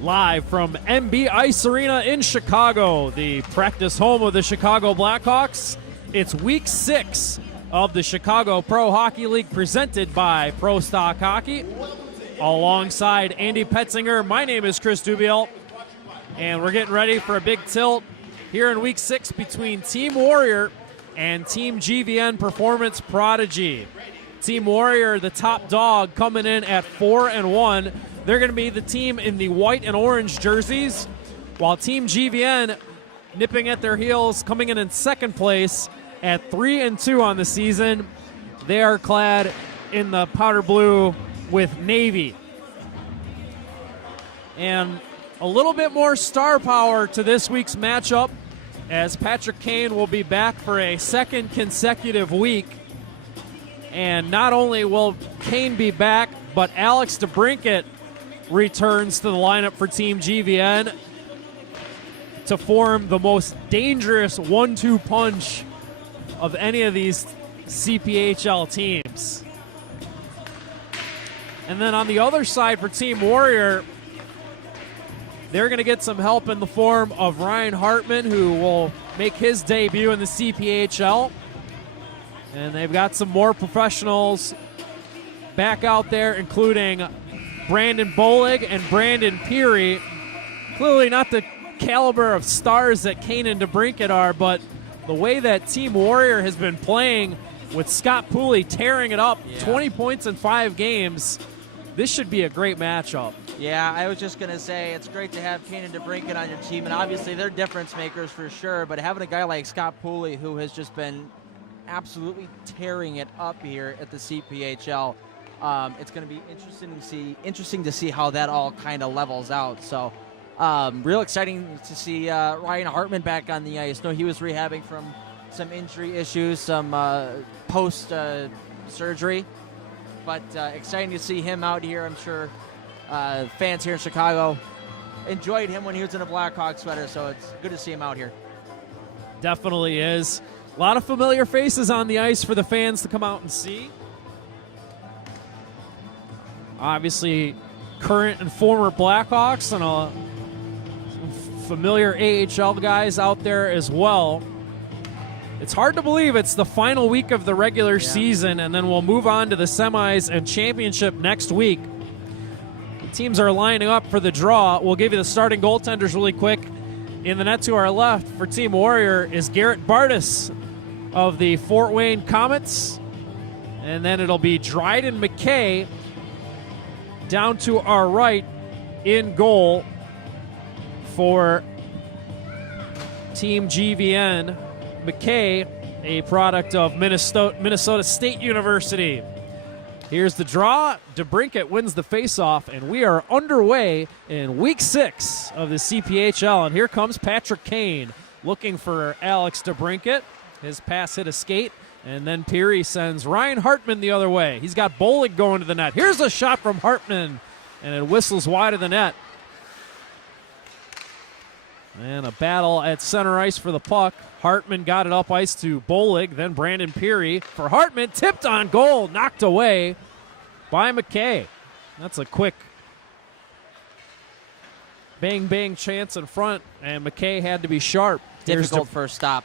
Live from MB Ice Arena in Chicago, the practice home of the Chicago Blackhawks. It's week 6 of the Chicago Pro Hockey League presented by Pro Stock Hockey. Alongside Andy Petzinger, my name is Chris Dubiel, and we're getting ready for a big tilt here in week 6 between Team Warrior and Team GVN Performance Prodigy. Team Warrior, the top dog, coming in at 4-1. They're going to be the team in the white and orange jerseys, while Team GVN nipping at their heels, coming in second place at 3-2 on the season. They are clad in the powder blue with navy. And a little bit more star power to this week's matchup, as Patrick Kane will be back for a second consecutive week. And not only will Kane be back, but Alex DeBrincat returns to the lineup for Team GVN to form the most dangerous 1-2 punch of any of these CPHL teams. And then on the other side for Team Warrior, they're going to get some help in the form of Ryan Hartman, who will make his debut in the CPHL. And they've got some more professionals back out there, including Brandon Bolig and Brandon Peary. Clearly not the caliber of stars that Kane and DeBrincat are, but the way that Team Warrior has been playing with Scott Pooley tearing it up, 20 points in 5 games, this should be a great matchup. Yeah, I was just going to say it's great to have Kane and DeBrincat on your team, and obviously they're difference makers for sure, but having a guy like Scott Pooley who has just been absolutely tearing it up here at the CPHL, it's going to be interesting to see how that all kind of levels out. So real exciting to see Ryan Hartman back on the ice. No, he was rehabbing from some injury issues, some post surgery, but exciting to see him out here. I'm sure fans here in Chicago enjoyed him when he was in a Blackhawks sweater, so it's good to see him out here. Definitely is. A lot of familiar faces on the ice for the fans to come out and see. Obviously, current and former Blackhawks and some familiar AHL guys out there as well. It's hard to believe it's the final week of the regular season, and then we'll move on to the semis and championship next week. The teams are lining up for the draw. We'll give you the starting goaltenders really quick. In the net to our left for Team Warrior is Garrett Bardis of the Fort Wayne Comets. And then it'll be Dryden McKay down to our right in goal for Team GVN. McKay, a product of Minnesota State University. Here's the draw. DeBrincat wins the faceoff, and we are underway in week 6 of the CPHL. And here comes Patrick Kane looking for Alex DeBrincat. His pass hit a skate, and then Peary sends Ryan Hartman the other way. He's got Bolig going to the net. Here's a shot from Hartman, and it whistles wide of the net. And a battle at center ice for the puck. Hartman got it up ice to Bolig, then Brandon Peary for Hartman. Tipped on goal, knocked away by McKay. That's a quick bang-bang chance in front, and McKay had to be sharp. Difficult first stop.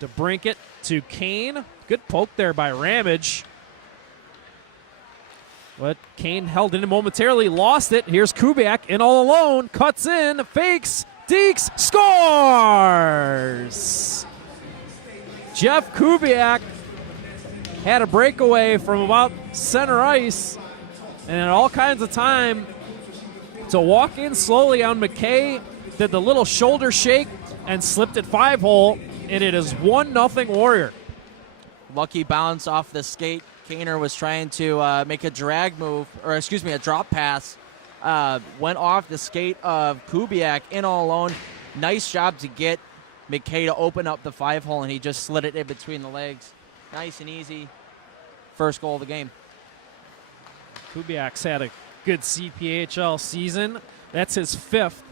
DeBrincat to Kane. Good poke there by Ramage. But Kane held in momentarily, lost it. Here's Kubiak in all alone. Cuts in, fakes, Deeks, scores! Jeff Kubiak had a breakaway from about center ice and had all kinds of time to walk in slowly on McKay, did the little shoulder shake and slipped it 5-hole, and it is 1-0 Warrior. Lucky bounce off the skate. Kaner was trying to make a drag move, or excuse me, a drop pass. Went off the skate of Kubiak in all alone. Nice job to get McKay to open up the 5-hole, and he just slid it in between the legs. Nice and easy. First goal of the game. Kubiak's had a good CPHL season. That's his 5th.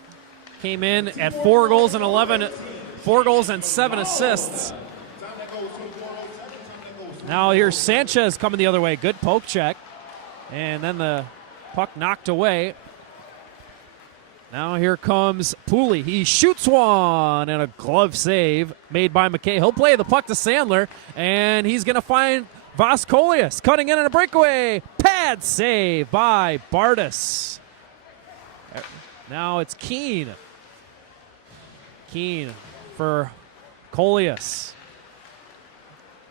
Came in at 4 goals and 7 assists. Now here's Sanchez coming the other way. Good poke check. And then the puck knocked away. Now here comes Pooley. He shoots one, and a glove save made by McKay. He'll play the puck to Sandler, and he's going to find Voskolius cutting in on a breakaway. Pad save by Bardis. Now it's Keene. Keene for Colius.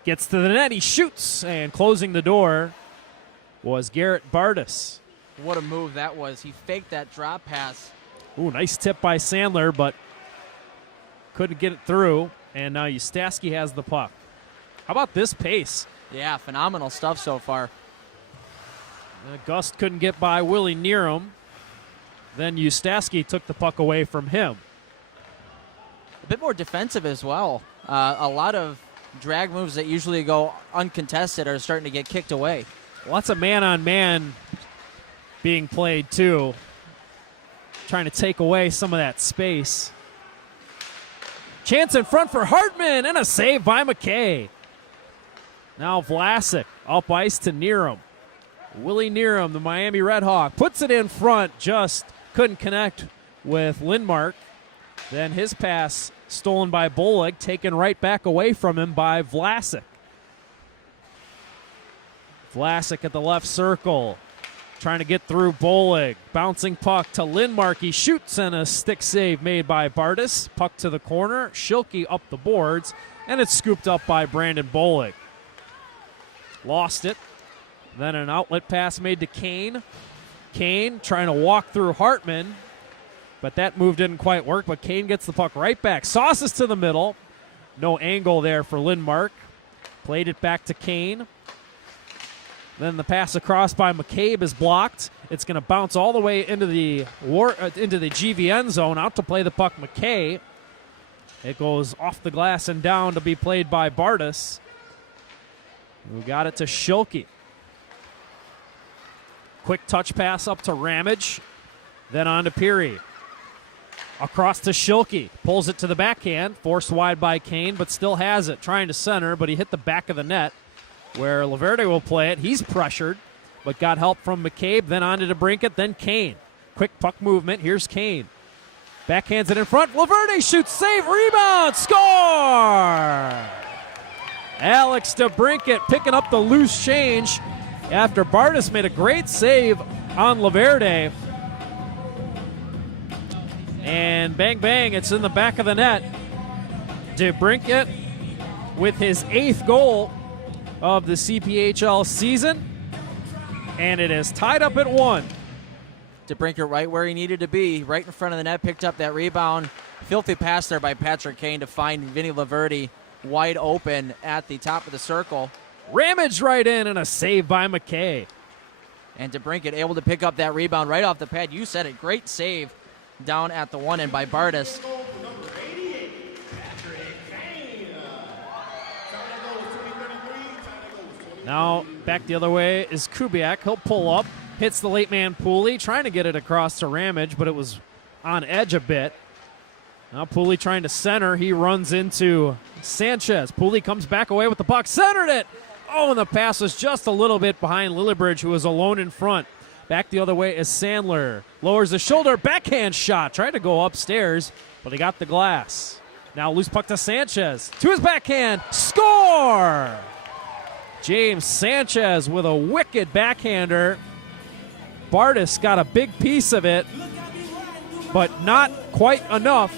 Gets to the net, he shoots, and closing the door was Garrett Bardis. What a move that was. He faked that drop pass. Ooh, nice tip by Sandler, but couldn't get it through, and now Ustaski has the puck. How about this pace? Yeah, phenomenal stuff so far. Gust couldn't get by Willie Neerum. Then Ustaski took the puck away from him. A bit more defensive as well. A lot of drag moves that usually go uncontested are starting to get kicked away. Lots of man-on-man being played, too. Trying to take away some of that space. Chance in front for Hartman, and a save by McKay. Now Vlasic up ice to Neerum. Willie Neerum, the Miami Redhawk, puts it in front, just couldn't connect with Lindmark. Then his pass stolen by Bolig, taken right back away from him by Vlasic. Vlasic at the left circle, trying to get through Bolig. Bouncing puck to Lindmark. He shoots, and a stick save made by Bardis. Puck to the corner. Schilke up the boards, and it's scooped up by Brandon Bolig. Lost it. Then an outlet pass made to Kane. Kane trying to walk through Hartman, but that move didn't quite work. But Kane gets the puck right back. Sauces to the middle. No angle there for Lindmark. Played it back to Kane. Then the pass across by McCabe is blocked. It's going to bounce all the way into the GVN zone. Out to play the puck, McKay. It goes off the glass and down to be played by Bardis. We got it to Schilke. Quick touch pass up to Ramage. Then on to Peary. Across to Schilke. Pulls it to the backhand. Forced wide by Kane, but still has it. Trying to center, but he hit the back of the net, where Laverde will play it. He's pressured, but got help from McCabe. Then on to DeBrincat, then Kane. Quick puck movement. Here's Kane. Backhands it in front. Laverde shoots, save, rebound, score! Alex DeBrincat picking up the loose change after Bardis made a great save on Laverde. And bang, bang, it's in the back of the net. DeBrincat with his 8th goal of the CPHL season, and it is tied up at 1. DeBrincat right where he needed to be, right in front of the net, picked up that rebound. Filthy pass there by Patrick Kane to find Vinny Laverde wide open at the top of the circle. Ramage right in, and a save by McKay. And DeBrincat able to pick up that rebound right off the pad. You said it, great save down at the one end by Bardis. Now back the other way is Kubiak. He'll pull up, hits the late man Pooley, trying to get it across to Ramage, but it was on edge a bit. Now Pooley trying to center. He runs into Sanchez. Pooley comes back away with the puck, centered it. Oh, and the pass was just a little bit behind Lillibridge, who was alone in front. Back the other way is Sandler. Lowers the shoulder, backhand shot. Tried to go upstairs, but he got the glass. Now loose puck to Sanchez. To his backhand, score! James Sanchez with a wicked backhander. Bardis got a big piece of it, but not quite enough.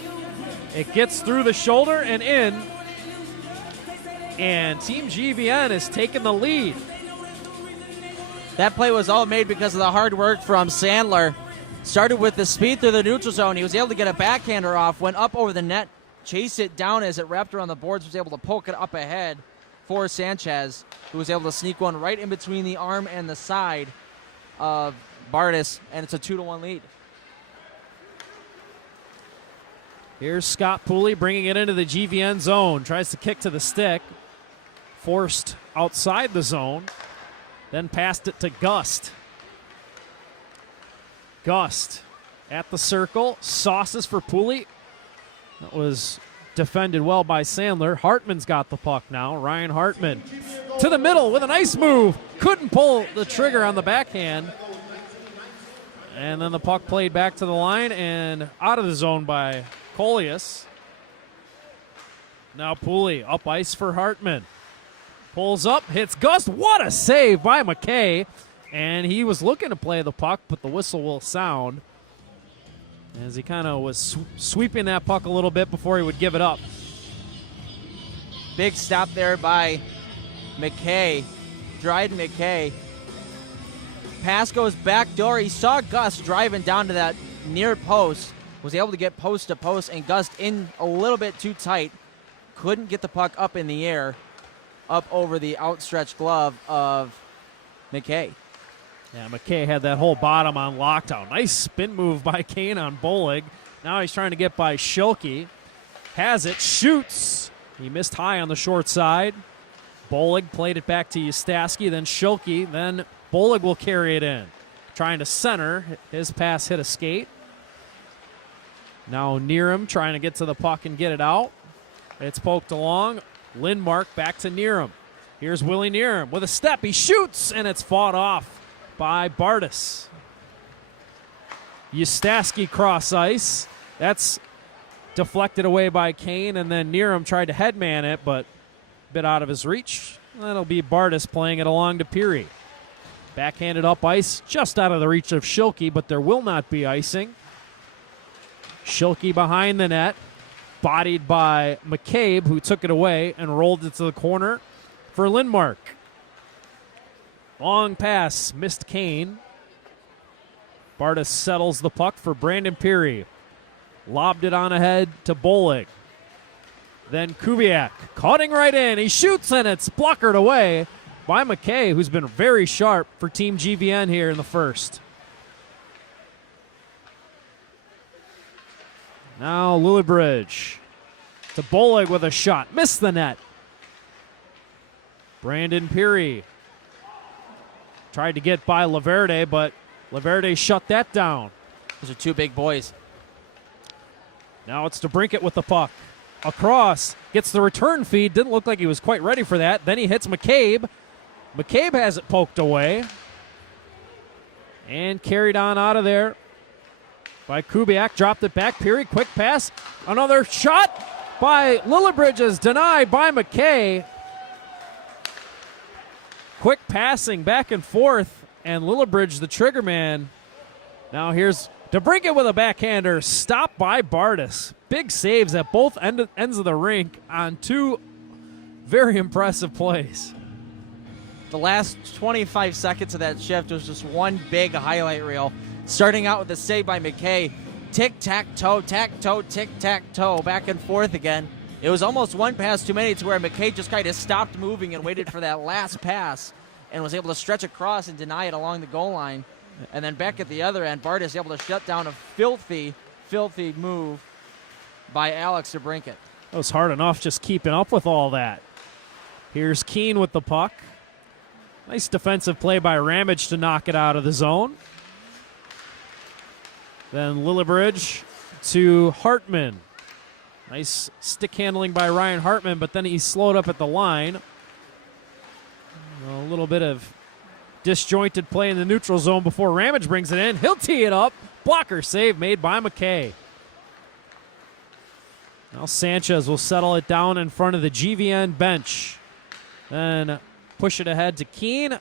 It gets through the shoulder and in, and Team GVN is taking the lead. That play was all made because of the hard work from Sandler. Started with the speed through the neutral zone. He was able to get a backhander off, went up over the net, chased it down as it wrapped around the boards, was able to poke it up ahead for Sanchez, who was able to sneak one right in between the arm and the side of Bardis, and it's a 2-1 lead. Here's Scott Pooley bringing it into the GVN zone. Tries to kick to the stick. Forced outside the zone. Then passed it to Gust. Gust at the circle. Sauces for Pooley. That was defended well by Sandler. Hartman's got the puck now. Ryan Hartman to the middle with a nice move. Couldn't pull the trigger on the backhand. And then the puck played back to the line and out of the zone by Coleus. Now Pooley up ice for Hartman. Pulls up, hits Gust. What a save by McKay. And he was looking to play the puck, but the whistle will sound as he kind of was sweeping that puck a little bit before he would give it up. Big stop there by McKay, Dryden McKay. Pass goes back door. He saw Gus driving down to that near post, was able to get post to post, and Gus in a little bit too tight. Couldn't get the puck up in the air, up over the outstretched glove of McKay. Yeah, McKay had that whole bottom on lockdown. Nice spin move by Kane on Bolig. Now he's trying to get by Schilke. Has it, shoots. He missed high on the short side. Bolig played it back to Ustaski, then Schilke, then Bolig will carry it in. Trying to center. His pass hit a skate. Now Nierum trying to get to the puck and get it out. It's poked along. Lindmark back to Nierum. Here's Willie Nierum with a step. He shoots, and it's fought off by Bardis. Ustaski cross ice. That's deflected away by Kane, and then Nierum tried to headman it, but a bit out of his reach. That'll be Bardis playing it along to Peary. Backhanded up ice, just out of the reach of Schilke, but there will not be icing. Schilke behind the net, bodied by McCabe, who took it away and rolled it to the corner for Lindmark. Long pass, missed Kane. Bardis settles the puck for Brandon Peary. Lobbed it on ahead to Bolig. Then Kubiak cutting right in. He shoots, and it's blockered away by McKay, who's been very sharp for Team GVN here in the first. Now Lillibridge to Bolig with a shot. Missed the net. Brandon Peary tried to get by Laverde, but Laverde shut that down. Those are two big boys. Now it's DeBrincat with the puck. Across, gets the return feed. Didn't look like he was quite ready for that. Then he hits McCabe. McCabe has it poked away. And carried on out of there by Kubiak. Dropped it back. Peary, quick pass. Another shot by Lillibridge is denied by McKay. Quick passing back and forth. And Lillibridge, the trigger man. Now here's DeBrincat with a backhander. Stopped by Bardis. Big saves at both ends of the rink on two very impressive plays. The last 25 seconds of that shift was just one big highlight reel. Starting out with a save by McKay. Tic-tac-toe, tac-toe, tic-tac-toe, back and forth again. It was almost one pass too many to where McKay just kind of stopped moving and waited for that last pass and was able to stretch across and deny it along the goal line. And then back at the other end, Bardis able to shut down a filthy, filthy move by Alex DeBrincat. It was hard enough just keeping up with all that. Here's Keene with the puck. Nice defensive play by Ramage to knock it out of the zone. Then Lillibridge to Hartman. Nice stick handling by Ryan Hartman, but then he slowed up at the line. A little bit of disjointed play in the neutral zone before Ramage brings it in. He'll tee it up. Blocker save made by McKay. Now Sanchez will settle it down in front of the GVN bench. Then push it ahead to Keene.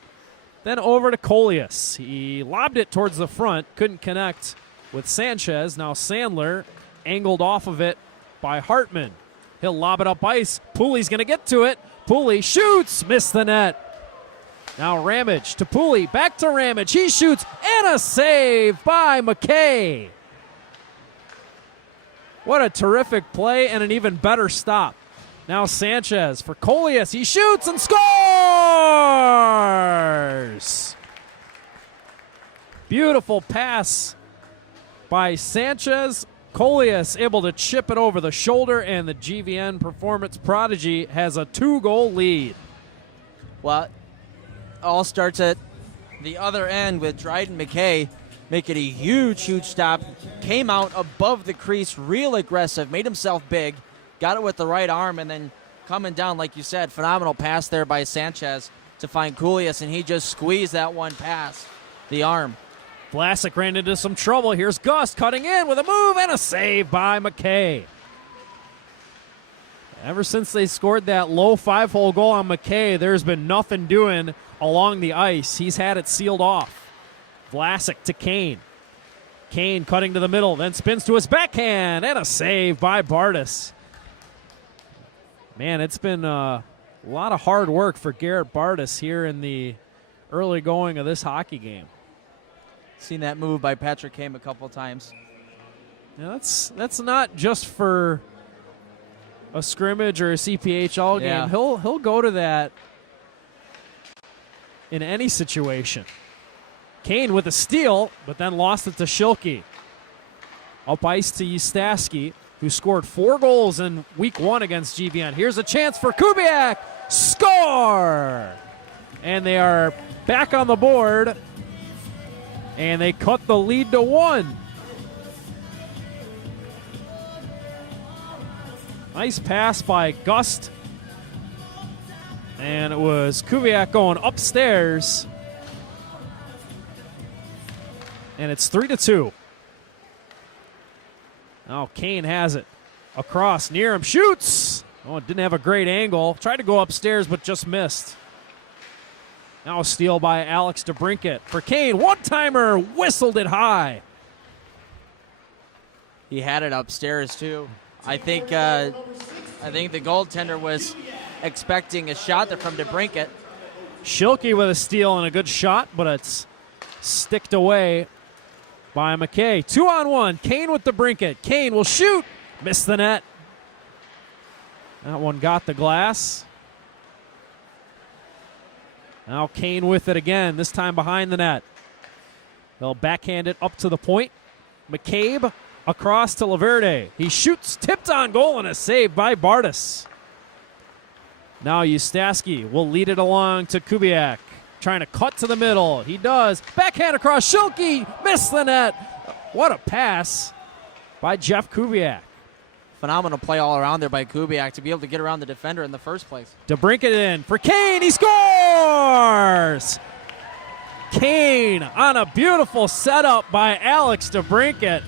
Then over to Coleus. He lobbed it towards the front. Couldn't connect with Sanchez. Now Sandler angled off of it by Hartman. He'll lob it up ice. Pooley's going to get to it. Pooley shoots. Missed the net. Now Ramage to Pooley. Back to Ramage. He shoots. And a save by McKay. What a terrific play and an even better stop. Now Sanchez for Coleus. He shoots and scores! Beautiful pass by Sanchez. Coleus able to chip it over the shoulder, and the GVN Performance Prodigy has a 2-goal lead. Well, all starts at the other end with Dryden McKay making a huge, huge stop. Came out above the crease, real aggressive, made himself big, got it with the right arm, and then coming down, like you said, phenomenal pass there by Sanchez to find Coleus, and he just squeezed that one past the arm Vlasic ran into some trouble. Here's Gus cutting in with a move and a save by McKay. Ever since they scored that low 5-hole goal on McKay, there's been nothing doing along the ice. He's had it sealed off. Vlasic to Kane. Kane cutting to the middle, then spins to his backhand, and a save by Bardis. Man, it's been a lot of hard work for Garrett Bardis here in the early going of this hockey game. Seen that move by Patrick Kane a couple times. Now that's not just for a scrimmage or a CPHL game. Yeah. He'll go to that in any situation. Kane with a steal, but then lost it to Schilke. Up ice to Ustaski, who scored 4 goals in week 1 against GVN. Here's a chance for Kubiak. Score! And they are back on the board, and they cut the lead to 1. Nice pass by Gust. And it was Kubiak going upstairs. And it's 3-2. Now Kane has it. Across, near him, shoots! Oh, it didn't have a great angle. Tried to go upstairs, but just missed. Now a steal by Alex DeBrincat. For Kane, one-timer, whistled it high. He had it upstairs, too. I think the goaltender was expecting a shot there from DeBrincat. Schilke with a steal and a good shot, but it's sticked away by McKay. 2-on-1. Kane with DeBrincat. Kane will shoot. Missed the net. That one got the glass. Now Kane with it again, this time behind the net. They'll backhand it up to the point. McCabe across to Laverde. He shoots, tipped on goal, and a save by Bardis. Now Ustaski will lead it along to Kubiak. Trying to cut to the middle. He does. Backhand across. Schilke missed the net. What a pass by Jeff Kubiak. Phenomenal play all around there by Kubiak to be able to get around the defender in the first place. DeBrincat in for Kane. He scores! Kane on a beautiful setup by Alex DeBrincat.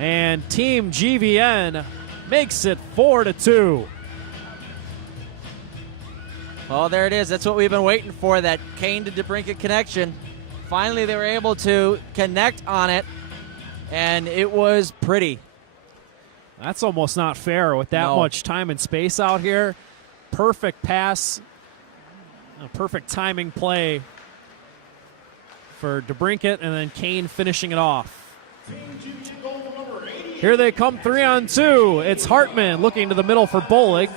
And Team GVN makes it 4-2. Well, there it is. That's what we've been waiting for, that Kane to DeBrincat connection. Finally, they were able to connect on it, and it was pretty. That's almost not fair with that much time and space out here. Perfect pass, a perfect timing play for DeBrincat, and then Kane finishing it off. Here they come 3-on-2. It's Hartman looking to the middle for Bolig.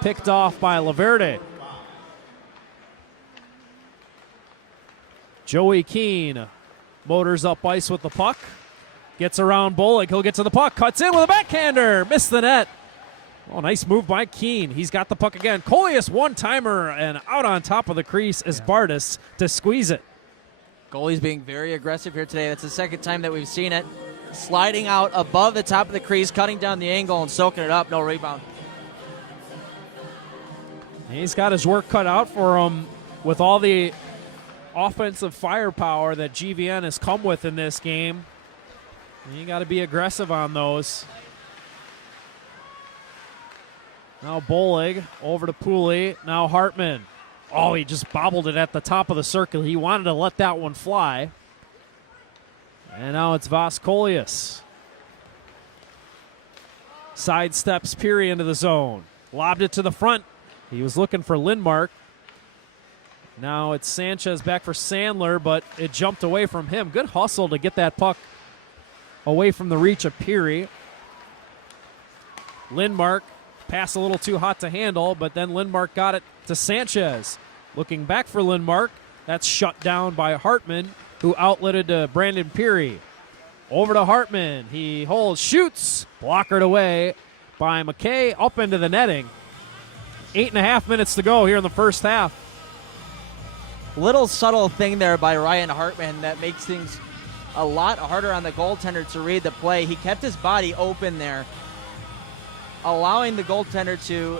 Picked off by Laverde. Joey Keane motors up ice with the puck. Gets around Bolig. He'll get to the puck. Cuts in with a backhander. Missed the net. Oh, nice move by Keane. He's got the puck again. Coleus one-timer, and out on top of the crease is Bardis to squeeze it. Goalie's being very aggressive here today. That's the second time that we've seen it. Sliding out above the top of the crease, cutting down the angle and soaking it up. No rebound. He's got his work cut out for him with all the offensive firepower that GVN has come with in this game. You got to be aggressive on those. Now Bolig over to Pooley. Now Hartman. Oh, he just bobbled it at the top of the circle. He wanted to let that one fly. And now it's Voskolius. Sidesteps Peary into the zone. Lobbed it to the front. He was looking for Lindmark. Now it's Sanchez back for Sandler, but it jumped away from him. Good hustle to get that puck away from the reach of Peary. Lindmark, pass a little too hot to handle, but then Lindmark got it to Sanchez. Looking back for Lindmark. That's shut down by Hartman, who outletted to Brandon Peary. Over to Hartman. He holds, shoots, blockered away by McKay, up into the netting. 8.5 minutes to go here in the first half. Little subtle thing there by Ryan Hartman that makes things a lot harder on the goaltender to read the play. He kept his body open there, allowing the goaltender to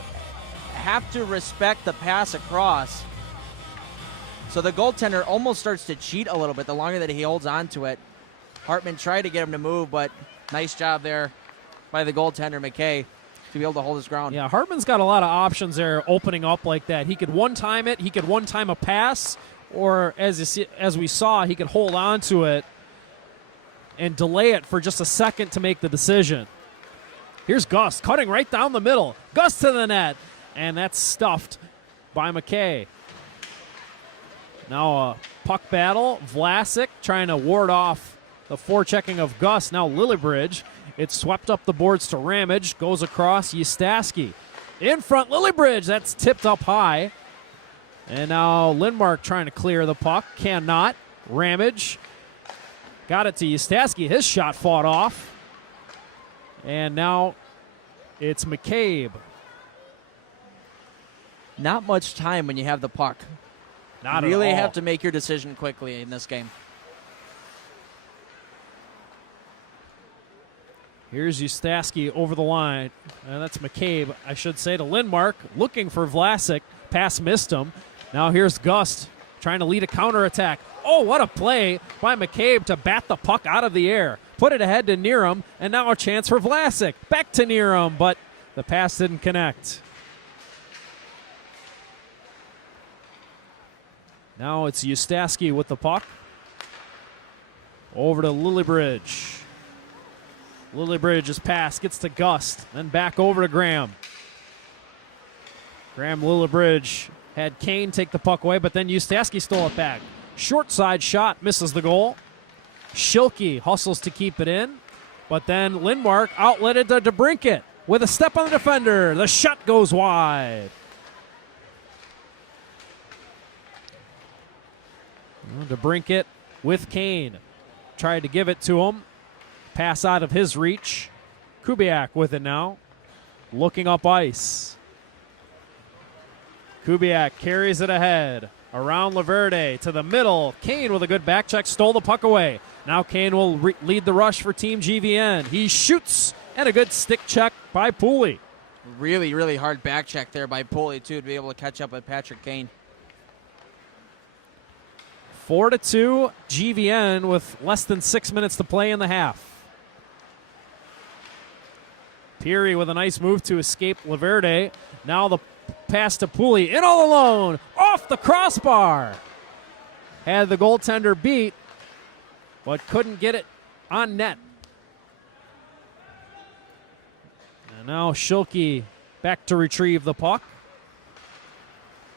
have to respect the pass across. So the goaltender almost starts to cheat a little bit the longer that he holds on to it. Hartman tried to get him to move, but nice job there by the goaltender, McKay, to be able to hold his ground. Yeah, Hartman's got a lot of options there opening up like that. He could one-time it. He could one-time a pass, or as we saw, he could hold on to it and delay it for just a second to make the decision. Here's Gus cutting right down the middle. Gus to the net, and that's stuffed by McKay. Now a puck battle. Vlasic trying to ward off the forechecking of Gus. Now Lillibridge. It's swept up the boards to Ramage. Goes across Yustaski. In front, Lillibridge. That's tipped up high. And now Lindmark trying to clear the puck. Cannot. Ramage got it to Yustaski. His shot fought off. And now it's McCabe. Not much time when you have the puck. Not you really at all. have to make your decision quickly in this game. Here's Yustaski over the line. That's McCabe, I should say, to Lindmark. Looking for Vlasic. Pass missed him. Now here's Gust trying to lead a counterattack. Oh, what a play by McCabe to bat the puck out of the air. Put it ahead to Nierum, and now a chance for Vlasic. Back to Nierum, but the pass didn't connect. Now it's Yustaski with the puck. Over to Lillibridge. Lillibridge's pass gets to Gust, then back over to Graham. Graham Lillibridge had Kane take the puck away, but then Yustaski stole it back. Short side shot, misses the goal. Schilke hustles to keep it in, but then Lindmark outletted to DeBrincat with a step on the defender. The shot goes wide. DeBrincat with Kane. Tried to give it to him. Pass out of his reach. Kubiak with it now. Looking up ice. Kubiak carries it ahead. Around Laverde to the middle. Kane with a good back check. Stole the puck away. Now Kane will lead the rush for Team GVN. He shoots, and a good stick check by Pooley. Really, really hard back check there by Pooley, too, to be able to catch up with Patrick Kane. 4-2 GVN with less than 6 minutes to play in the half. Peary with a nice move to escape Laverde. Now the pass to Pooley. In all alone. Off the crossbar. Had the goaltender beat, but couldn't get it on net. And now Schilke back to retrieve the puck.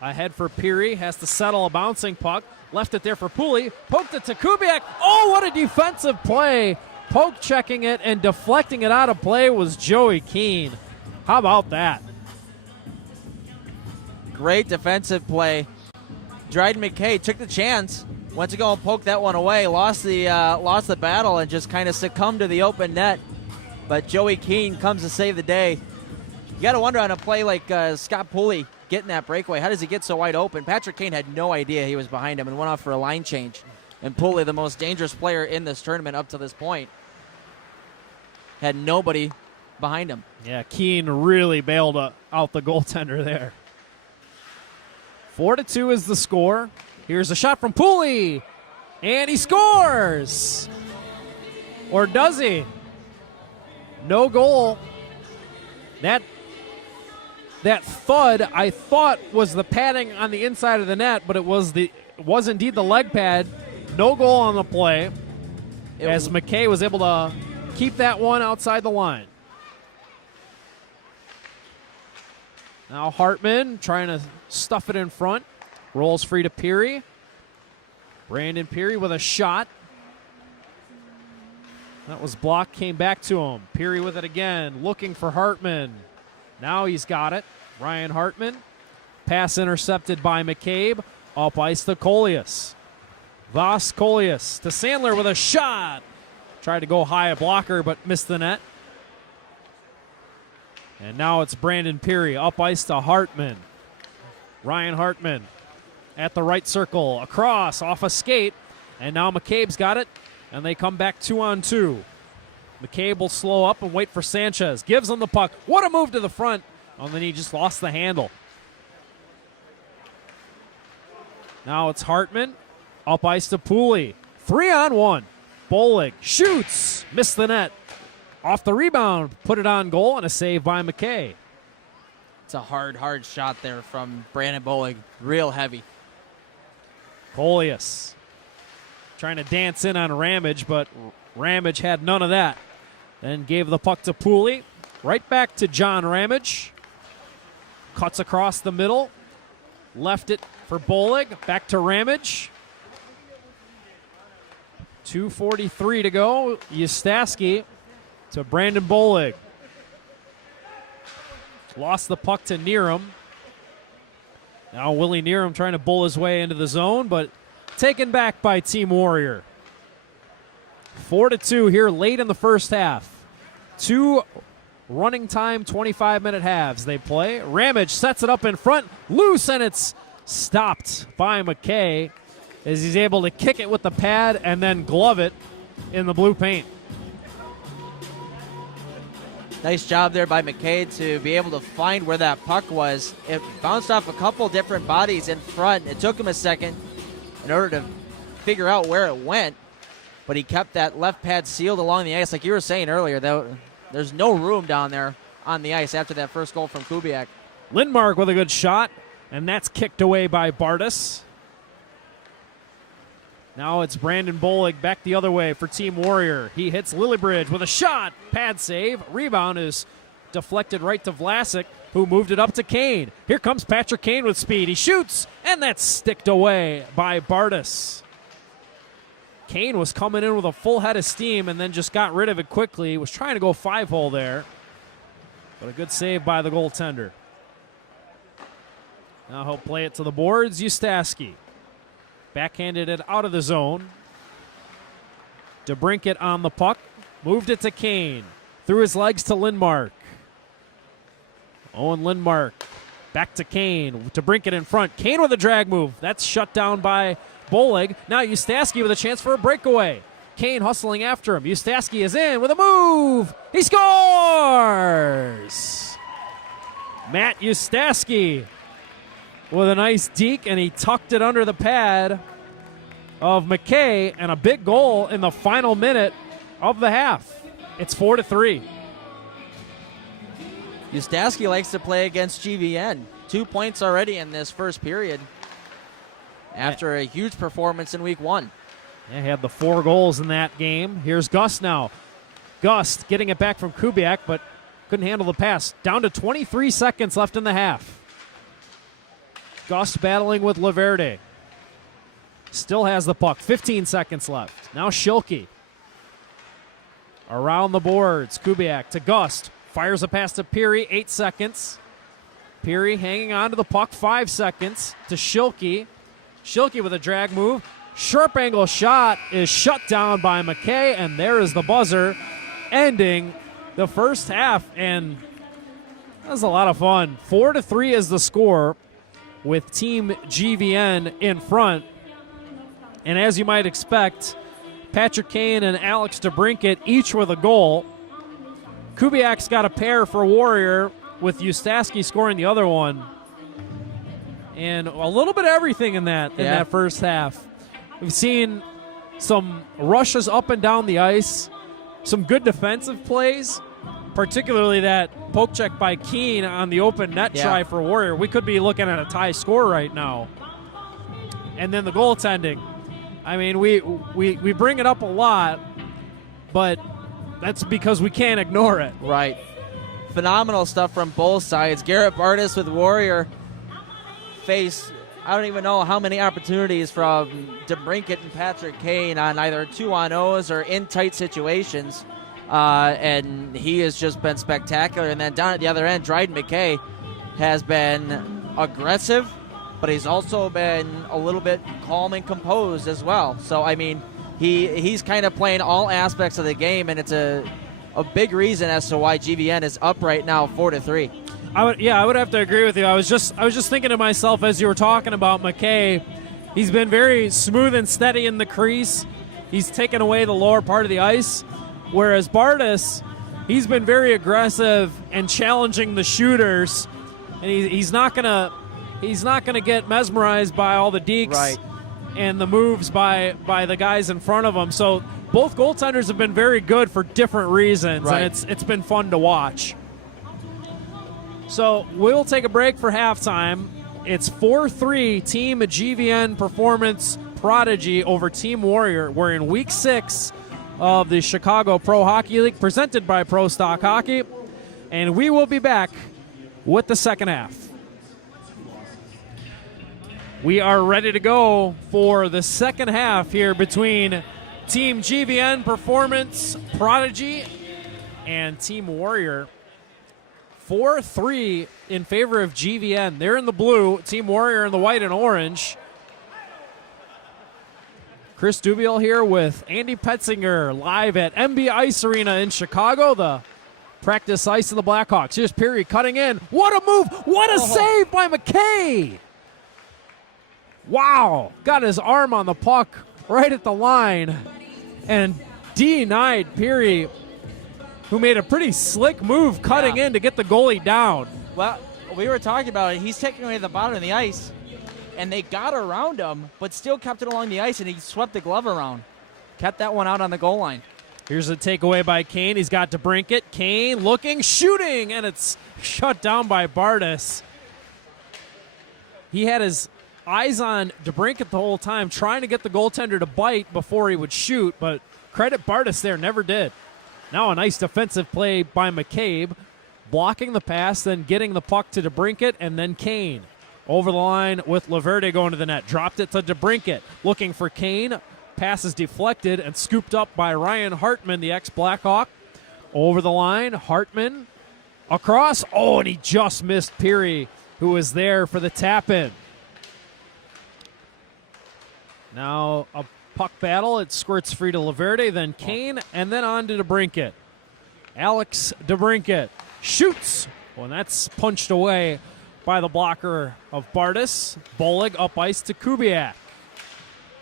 Ahead for Peary. Has to settle a bouncing puck. Left it there for Pooley. Poked it to Kubiak. Oh, what a defensive play. Poke checking it and deflecting it out of play was Joey Keane. How about that? Great defensive play. Dryden McKay took the chance. Went to go and poke that one away. Lost the battle and just kind of succumbed to the open net. But Joey Keane comes to save the day. You got to wonder on a play like Scott Pooley getting that breakaway. How does he get so wide open? Patrick Kane had no idea he was behind him and went off for a line change. And Pooley, the most dangerous player in this tournament up to this point, had nobody behind him. Yeah, Keane really bailed out the goaltender there. 4-2 is the score. Here's a shot from Pooley, and he scores! Or does he? No goal. That thud, I thought, was the padding on the inside of the net, but it was indeed the leg pad. No goal on the play, as McKay was able to keep that one outside the line. Now Hartman trying to stuff it in front. Rolls free to Peary. Brandon Peary with a shot. That was blocked, came back to him. Peary with it again, looking for Hartman. Now he's got it. Ryan Hartman. Pass intercepted by McCabe. Up ice to Coleus. Voss Coleus to Sandler with a shot. Tried to go high a blocker, but missed the net. And now it's Brandon Peary. Up ice to Hartman. Ryan Hartman at the right circle. Across, off a skate. And now McCabe's got it. And they come back 2-on-2. McCabe will slow up and wait for Sanchez. Gives him the puck. What a move to the front. And then he just lost the handle. Now it's Hartman. Up ice to Pooley. 3-on-1. Bolig shoots. Missed the net. Off the rebound. Put it on goal and a save by McKay. It's a hard shot there from Brandon Bolig. Real heavy. Coleus trying to dance in on Ramage, but Ramage had none of that. Then gave the puck to Pooley. Right back to John Ramage. Cuts across the middle. Left it for Bolig. Back to Ramage. 2:43 to go. Ustaski to Brandon Bolig. Lost the puck to Neerum. Now Willie Neerum trying to bull his way into the zone, but taken back by Team Warrior. 4-2 here late in the first half. 2 running time, 25-minute halves they play. Ramage sets it up in front, loose, and it's stopped by McKay as he's able to kick it with the pad and then glove it in the blue paint. Nice job there by McKay to be able to find where that puck was. It bounced off a couple different bodies in front. It took him a second in order to figure out where it went, but he kept that left pad sealed along the ice. Like you were saying earlier, though, there's no room down there on the ice after that first goal from Kubiak. Lindmark with a good shot, and that's kicked away by Bardis. Now it's Brandon Bolig back the other way for Team Warrior. He hits Lillibridge with a shot. Pad save. Rebound is deflected right to Vlasic, who moved it up to Kane. Here comes Patrick Kane with speed. He shoots, and that's sticked away by Bardis. Kane was coming in with a full head of steam and then just got rid of it quickly. Was trying to go 5-hole there, but a good save by the goaltender. Now he'll play it to the boards. Ustaski backhanded it out of the zone. DeBrincat on the puck. Moved it to Kane. Through his legs to Lindmark. Owen Lindmark back to Kane. DeBrincat in front. Kane with a drag move. That's shut down by Bolig. Now Ustaski with a chance for a breakaway. Kane hustling after him. Ustaski is in with a move. He scores! Matt Ustaski with a nice deke, and he tucked it under the pad of McKay, and a big goal in the final minute of the half. It's 4-3. Ustaski likes to play against GVN. 2 points already in this first period after a huge performance in week 1. Yeah, he had the 4 goals in that game. Here's Gus now. Gus getting it back from Kubiak, but couldn't handle the pass. Down to 23 seconds left in the half. Gus battling with Laverde. Still has the puck. 15 seconds left. Now Schilke. Around the boards. Kubiak to Gust. Fires a pass to Peary. 8 seconds. Peary hanging on to the puck. 5 seconds to Schilke. Schilke with a drag move. Sharp angle shot is shut down by McKay, and there is the buzzer ending the first half. And that was a lot of fun. 4-3 is the score, with Team GVN in front. And as you might expect, Patrick Kane and Alex DeBrincat each with a goal. Kubiak's got a pair for Warrior, with Ustaski scoring the other one. And a little bit of everything in that first half. We've seen some rushes up and down the ice, some good defensive plays, particularly that poke check by Keene on the open net try for Warrior. We could be looking at a tie score right now. And then the goaltending. I mean, we bring it up a lot, but that's because we can't ignore it. Right. Phenomenal stuff from both sides. Garrett Bardis with Warrior faced, I don't even know how many opportunities from DeBrincat and Patrick Kane on either 2-on-0s or in tight situations. And he has just been spectacular. And then down at the other end, Dryden McKay has been aggressive, but he's also been a little bit calm and composed as well. So, I mean, he's kind of playing all aspects of the game, and it's a big reason as to why GVN is up right now 4-3. I would have to agree with you. I was just thinking to myself as you were talking about McKay. He's been very smooth and steady in the crease. He's taken away the lower part of the ice. Whereas Bardis, he's been very aggressive and challenging the shooters, and he's not going to he's not going to get mesmerized by all the dekes and the moves by the guys in front of him. So both goaltenders have been very good for different reasons, and it's been fun to watch. So we'll take a break for halftime. It's 4-3 Team GVN Performance Prodigy over Team Warrior. We're in Week 6 of the Chicago Pro Hockey League, presented by Pro Stock Hockey, and we will be back with the second half. We are ready to go for the second half here between Team GVN Performance Prodigy and Team Warrior. 4-3 in favor of GVN. They're in the blue, Team Warrior in the white and orange. Chris Dubiel here with Andy Petzinger live at MB Ice Arena in Chicago, the practice ice of the Blackhawks. Here's Peary cutting in. What a move! What a save by McKay! Wow, got his arm on the puck right at the line and denied Peary, who made a pretty slick move cutting in to get the goalie down. Well, we were talking about it. He's taking away the bottom of the ice, and they got around him, but still kept it along the ice, and he swept the glove around. Kept that one out on the goal line. Here's a takeaway by Kane. He's got DeBrincat. Kane looking, shooting, and it's shut down by Bardis. He had his eyes on DeBrincat the whole time, trying to get the goaltender to bite before he would shoot, but credit Bardis there, never did. Now a nice defensive play by McCabe, blocking the pass, then getting the puck to DeBrincat, and then Kane. Over the line with Laverde going to the net. Dropped it to DeBrincat, looking for Kane. Pass is deflected and scooped up by Ryan Hartman, the ex-Blackhawk. Over the line, Hartman across. Oh, and he just missed Peary, who was there for the tap-in. Now a puck battle. It squirts free to Laverde, then Kane, and then on to DeBrincat. Alex DeBrincat shoots. Well, and that's punched away by the blocker of Bardis. Bolig up ice to Kubiak.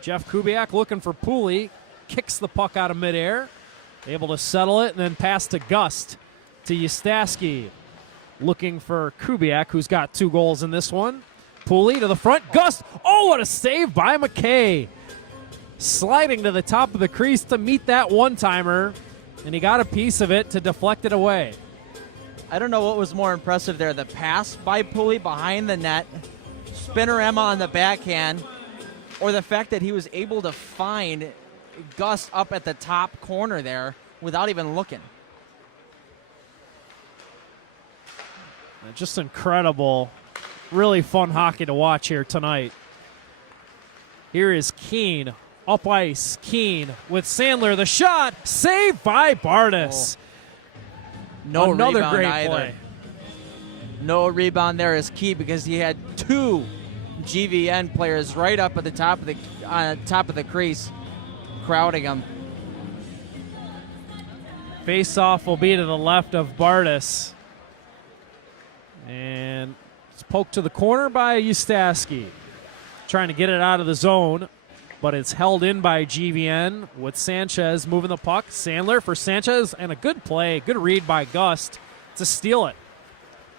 Jeff Kubiak looking for Pooley. Kicks the puck out of midair. Able to settle it and then pass to Gust. To Yustaski. Looking for Kubiak, who's got 2 goals in this one. Pooley to the front. Gust. Oh, what a save by McKay. Sliding to the top of the crease to meet that one-timer. And he got a piece of it to deflect it away. I don't know what was more impressive there, the pass by Pooley behind the net, spinner Emma on the backhand, or the fact that he was able to find Gus up at the top corner there without even looking. Just incredible. Really fun hockey to watch here tonight. Here is Keene, up ice. Keene with Sandler, the shot, saved by Bardis. Oh. No Another rebound great either. play. No rebound there is key because he had 2 GVN players right up at the top of the crease, crowding him. Face-off will be to the left of Bardis. And it's poked to the corner by Yustaski. Trying to get it out of the zone, but it's held in by GVN with Sanchez moving the puck. Sandler for Sanchez, and a good play, good read by Gust to steal it.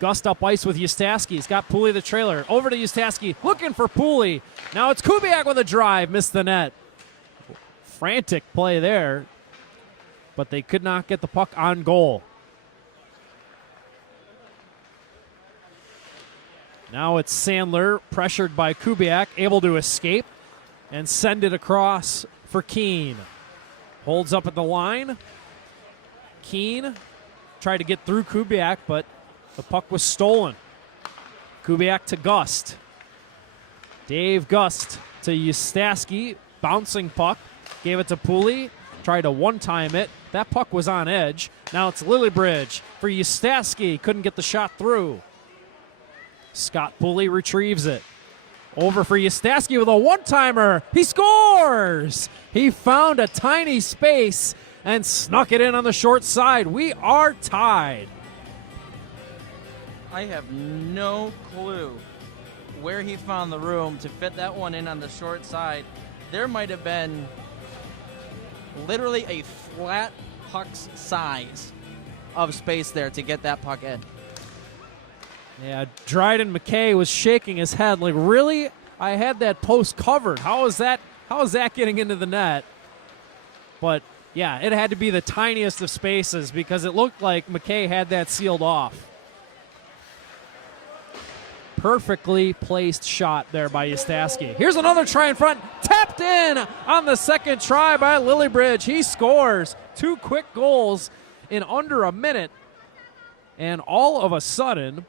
Gust up ice with Yustaski. He's got Pooley the trailer. Over to Yustaski, looking for Pooley. Now it's Kubiak with a drive, missed the net. Frantic play there, but they could not get the puck on goal. Now it's Sandler, pressured by Kubiak, able to escape and send it across for Keene. Holds up at the line. Keene tried to get through Kubiak, but the puck was stolen. Kubiak to Gust. Dave Gust to Yustaski. Bouncing puck. Gave it to Pooley. Tried to one-time it. That puck was on edge. Now it's Lillibridge for Yustaski. Couldn't get the shot through. Scott Pooley retrieves it. Over for Yustaski with a one-timer. He scores! He found a tiny space and snuck it in on the short side. We are tied. I have no clue where he found the room to fit that one in on the short side. There might have been literally a flat puck's size of space there to get that puck in. Yeah, Dryden McKay was shaking his head like, really? I had that post covered. How is that getting into the net? But yeah, it had to be the tiniest of spaces because it looked like McKay had that sealed off. Perfectly placed shot there by Ustaski. Here's another try in front. Tapped in on the second try by Lillibridge. He scores 2 quick goals in under a minute. And all of a sudden,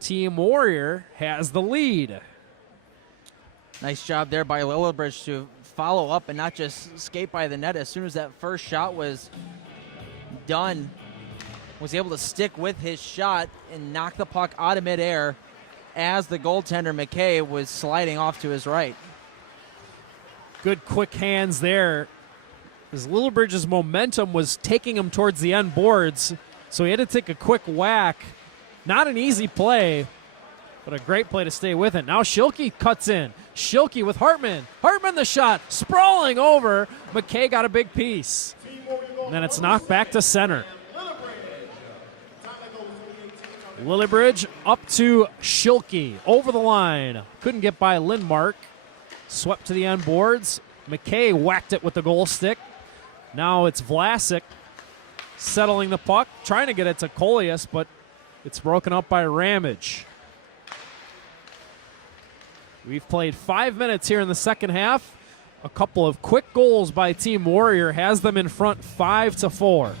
Team Warrior has the lead. Nice job there by Lillibridge to follow up and not just skate by the net. As soon as that first shot was done, was able to stick with his shot and knock the puck out of midair as the goaltender McKay was sliding off to his right. Good quick hands there, as Lillibridge's momentum was taking him towards the end boards, so he had to take a quick whack. Not an easy play, but a great play to stay with it. Now Schilke cuts in. Schilke with Hartman. Hartman the shot, sprawling over. McKay got a big piece. And then it's knocked back to center. Lillibridge up to Schilke. Over the line. Couldn't get by Lindmark. Swept to the end boards. McKay whacked it with the goal stick. Now it's Vlasic settling the puck. Trying to get it to Kolias, but it's broken up by Ramage. We've played 5 minutes here in the second half. A couple of quick goals by Team Warrior has them in front 5-4.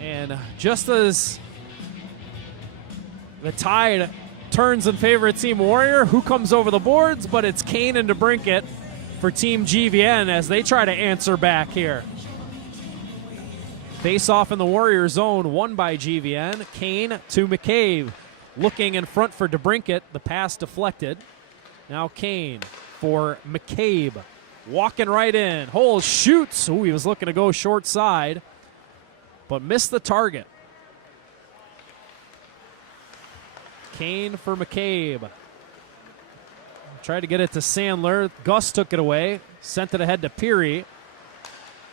And just as the tide turns in favor of Team Warrior, who comes over the boards? But it's Kane and DeBrincat for Team GVN as they try to answer back here. Face off in the Warrior zone, won by GVN. Kane to McCabe. Looking in front for DeBrincat. The pass deflected. Now Kane for McCabe. Walking right in. Hole shoots. Ooh, he was looking to go short side, but missed the target. Kane for McCabe. Tried to get it to Sandler. Gus took it away. Sent it ahead to Peary.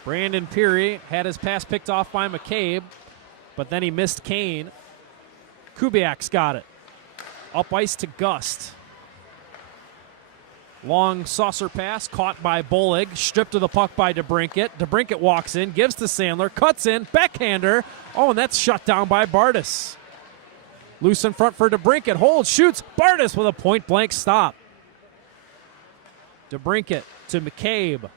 Brandon Peary had his pass picked off by McCabe, but then he missed Kane. Kubiak's got it. Up ice to Gust. Long saucer pass caught by Bolig. Stripped of the puck by DeBrincat. DeBrincat walks in, gives to Sandler, cuts in, backhander. Oh, and that's shut down by Bardis. Loose in front for DeBrincat. Holds, shoots. Bardis with a point-blank stop. DeBrincat to McCabe.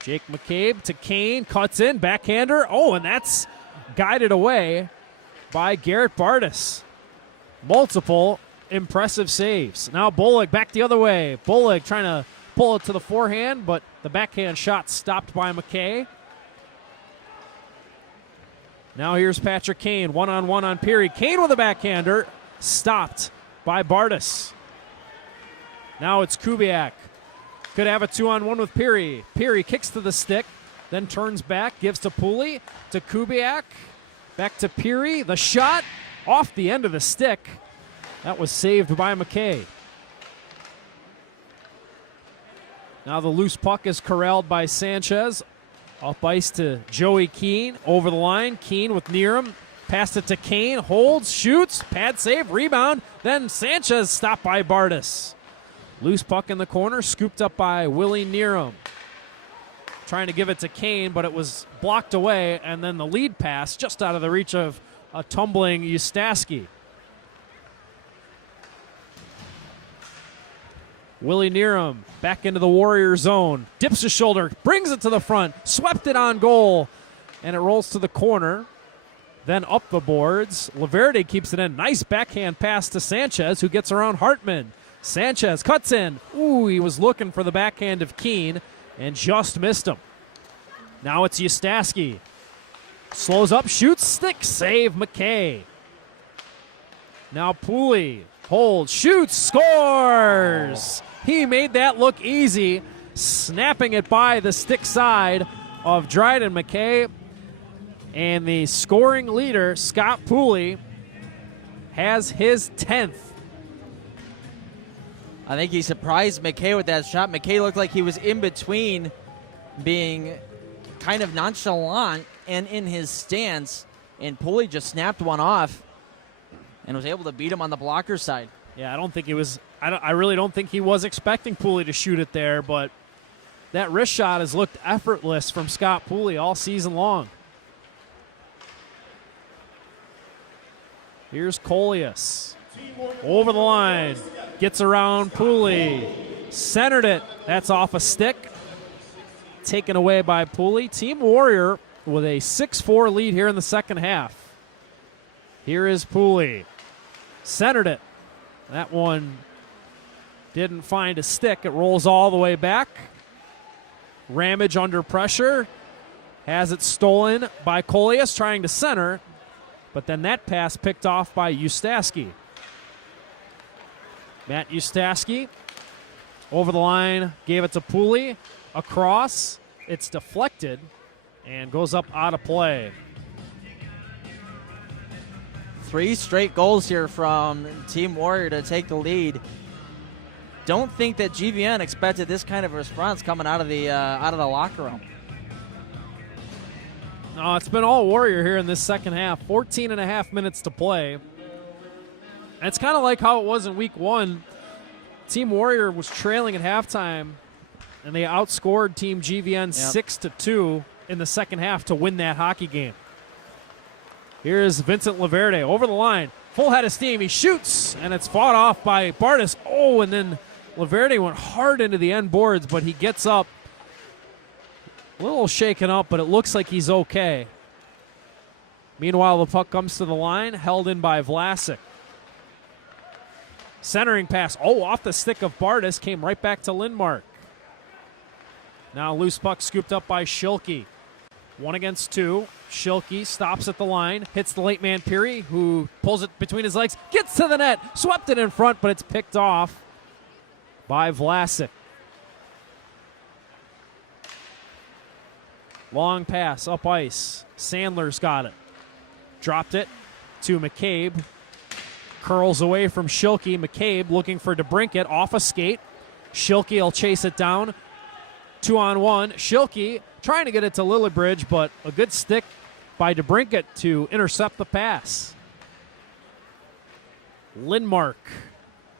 Jake McCabe to Kane. Cuts in, backhander. Oh, and that's guided away by Garrett Bardis. Multiple impressive saves. Now Bolig back the other way. Bolig trying to pull it to the forehand, but the backhand shot stopped by McKay. Now here's Patrick Kane, one-on-one on Peary. Kane with a backhander, stopped by Bardis. Now it's Kubiak. Could have a 2-on-1 with Peary. Peary kicks to the stick, then turns back, gives to Pooley, to Kubiak, back to Peary. The shot off the end of the stick. That was saved by McKay. Now the loose puck is corralled by Sanchez. Up ice to Joey Keane. Over the line. Keane with Neeram. Passed it to Kane. Holds. Shoots. Pad save. Rebound. Then Sanchez stopped by Bardis. Loose puck in the corner. Scooped up by Willie Neeram. Trying to give it to Kane, but it was blocked away. And then the lead pass just out of the reach of a tumbling Ustaski. Willie Neeram back into the Warrior zone. Dips his shoulder, brings it to the front, swept it on goal, and it rolls to the corner. Then up the boards. Laverde keeps it in. Nice backhand pass to Sanchez, who gets around Hartman. Sanchez cuts in. Ooh, he was looking for the backhand of Keane and just missed him. Now it's Ustaski. Slows up, shoots, stick, save McKay. Now Pooley. Holds, shoots, scores! He made that look easy, snapping it by the stick side of Dryden McKay. And the scoring leader, Scott Pooley, has his 10th. I think he surprised McKay with that shot. McKay looked like he was in between being kind of nonchalant and in his stance. and Pulley just snapped one off and was able to beat him on the blocker side. Yeah, I don't think he was. I really don't think he was expecting Pulley to shoot it there, but that wrist shot has looked effortless from Scott Pulley all season long. Here's Coleus. Over the line. Gets around Pulley. Centered it. That's off a stick. Taken away by Pulley. Team Warrior with a 6-4 lead here in the second half. Here is Pulley. Centered it. That one didn't find a stick. It rolls all the way back. Ramage under pressure. Has it stolen by Coleus trying to center. But then that pass picked off by Ustaski. Matt Ustaski over the line, gave it to Pulley. Across, it's deflected and goes up out of play. 3 straight goals here from Team Warrior to take the lead. Don't think that GVN expected this kind of response coming out of the locker room. No, it's been all Warrior here in this second half. 14 and a half minutes to play. And it's kind of like how it was in week 1. Team Warrior was trailing at halftime, and they outscored Team GVN 6-2 in the second half to win that hockey game. Here's Vincent Laverde over the line. Full head of steam. He shoots, and it's fought off by Bartis. Oh, and then Laverde went hard into the end boards, but he gets up. A little shaken up, but it looks like he's okay. Meanwhile, the puck comes to the line, held in by Vlasic. Centering pass. Oh, off the stick of Bartis. Came right back to Lindmark. Now loose puck scooped up by Schilke. 1 against 2. Schilke stops at the line. Hits the late man Peary, who pulls it between his legs. Gets to the net. Swept it in front, but it's picked off by Vlasic. Long pass up ice. Sandler's got it. Dropped it to McCabe. Curls away from Schilke. McCabe looking for DeBrincat off a skate. Schilke will chase it down. 2-on-1. Schilke trying to get it to Lillibridge, but a good stick by DeBrincat to intercept the pass. Lindmark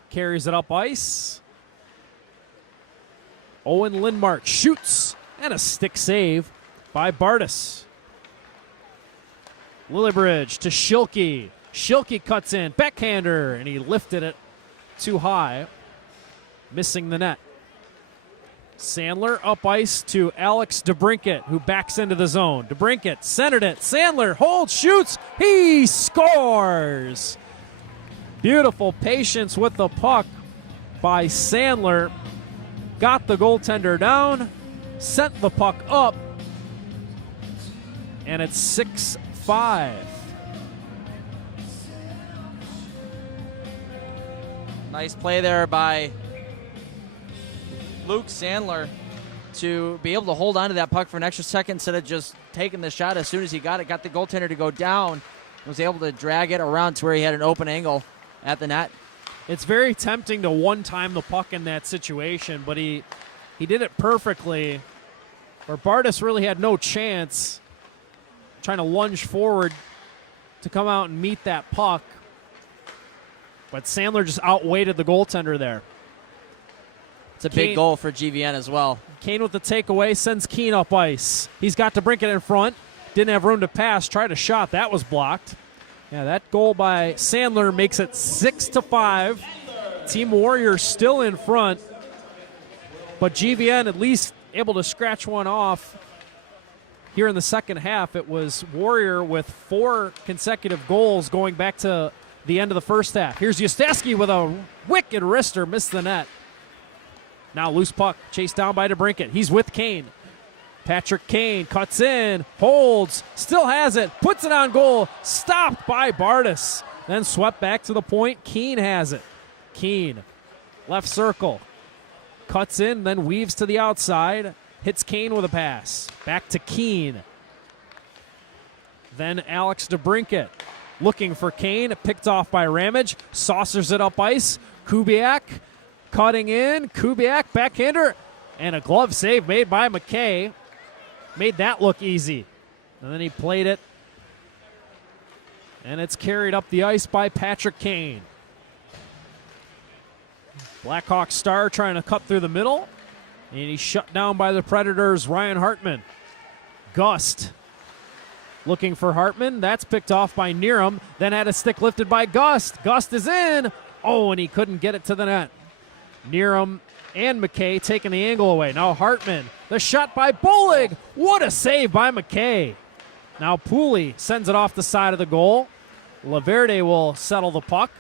carries it up ice. Owen Lindmark shoots, and a stick save by Bartis. Lillibridge to Schilke. Schilke cuts in, backhander, and he lifted it too high, missing the net. Sandler up ice to Alex DeBrincat, who backs into the zone. DeBrincat centered it. Sandler holds, shoots. He scores. Beautiful patience with the puck by Sandler. Got the goaltender down, sent the puck up, and it's 6-5. Nice play there by Luke Sandler to be able to hold on to that puck for an extra second instead of just taking the shot as soon as he got it. Got the goaltender to go down. Was able to drag it around to where he had an open angle at the net. It's very tempting to one-time the puck in that situation, but he did it perfectly, where Bartis really had no chance trying to lunge forward to come out and meet that puck. But Sandler just outweighted the goaltender there. It's a big goal for GVN as well. Kane with the takeaway, sends Keene up ice. He's got DeBrincat in front. Didn't have room to pass. Tried a shot. That was blocked. Yeah, that goal by Sandler makes it 6-5. Team Warrior still in front. But GVN at least able to scratch one off here in the second half. It was Warrior with 4 consecutive goals going back to the end of the first half. Here's Ustaski with a wicked wrister. Missed the net. Now loose puck, chased down by DeBrincat. He's with Kane. Patrick Kane cuts in, holds, still has it, puts it on goal, stopped by Bartis. Then swept back to the point. Keene has it. Keene, left circle, cuts in, then weaves to the outside, hits Kane with a pass. Back to Keene. Then Alex DeBrincat looking for Kane, picked off by Ramage, saucers it up ice. Kubiak cutting in, Kubiak backhander, and a glove save made by McKay. Made that look easy. And then he played it And it's carried up the ice by Patrick Kane. Blackhawk star trying to cut through the middle. And he's shut down by the Predators' Ryan Hartman. Gust looking for Hartman. That's picked off by Neerum. Then had a stick lifted by Gust. Gust is in. Oh, and he couldn't get it to the net. Neerum and McKay taking the angle away. Now Hartman. The shot by Bolig. What a save by McKay. Now Pooley sends it off the side of the goal. Laverde will settle the puck.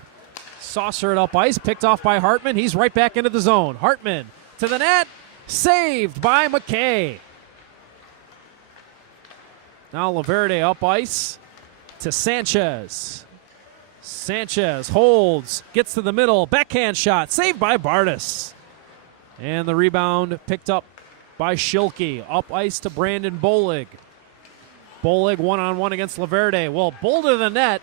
Saucer it up ice. Picked off by Hartman. He's right back into the zone. Hartman to the net. Saved by McKay. Now Laverde up ice to Sanchez. Sanchez holds, gets to the middle, backhand shot, saved by Bardis. And the rebound picked up by Schilke. Up ice to Brandon Bolig. Bolig one-on-one against Laverde. Well, boulder to the net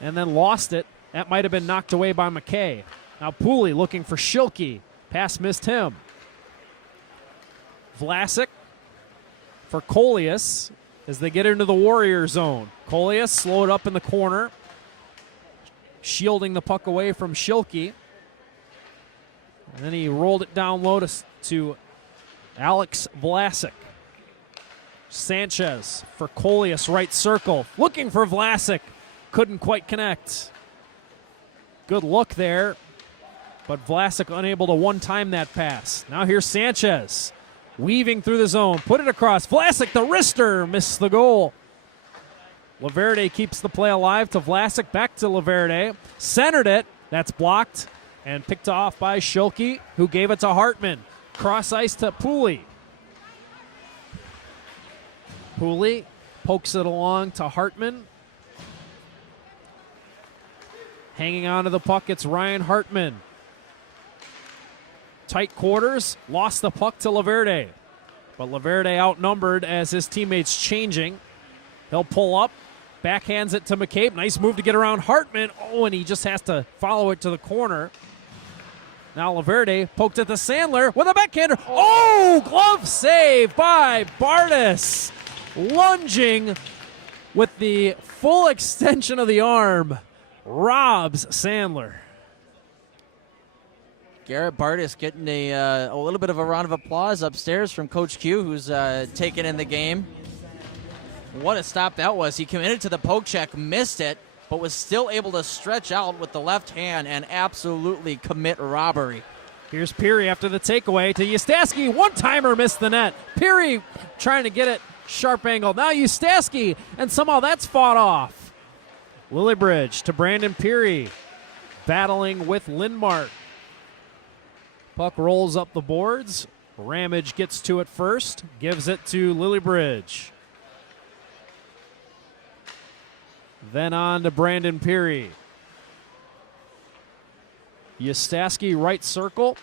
and then lost it. That might have been knocked away by McKay. Now Pooley looking for Schilke. Pass missed him. Vlasic for Coleus as they get into the Warrior zone. Coleus slowed up in the corner, shielding the puck away from Schilke. And then he rolled it down low to Alex Vlasic. Sanchez for Coleus, right circle. Looking for Vlasic. Couldn't quite connect. Good look there, but Vlasic unable to one-time that pass. Now here's Sanchez. Weaving through the zone. Put it across. Vlasic, the wrister, missed the goal. Laverde keeps the play alive to Vlasic. Back to Laverde. Centered it. That's blocked and picked off by Schilke, who gave it to Hartman. Cross ice to Pooley. Pooley pokes it along to Hartman. Hanging on to the puck, it's Ryan Hartman. Tight quarters, lost the puck to Laverde. But Laverde outnumbered as his teammates changing. He'll pull up, backhands it to McCabe. Nice move to get around Hartman. Oh, and he just has to follow it to the corner. Now Laverde poked it to Sandler with a backhander. Oh, glove save by Bardis. Lunging with the full extension of the arm. Robs Sandler. Garrett Bardis getting a little bit of a round of applause upstairs from Coach Q, who's taken in the game. What a stop that was. He committed to the poke check, missed it, but was still able to stretch out with the left hand and absolutely commit robbery. Here's Peary after the takeaway to Ustaski. One-timer missed the net. Peary trying to get it sharp angle. Now Ustaski, and somehow that's fought off. Lillibridge to Brandon Peary, battling with Lindmark. Puck rolls up the boards. Ramage gets to it first, gives it to Lillibridge. Then on to Brandon Peary. Ustaski right circle.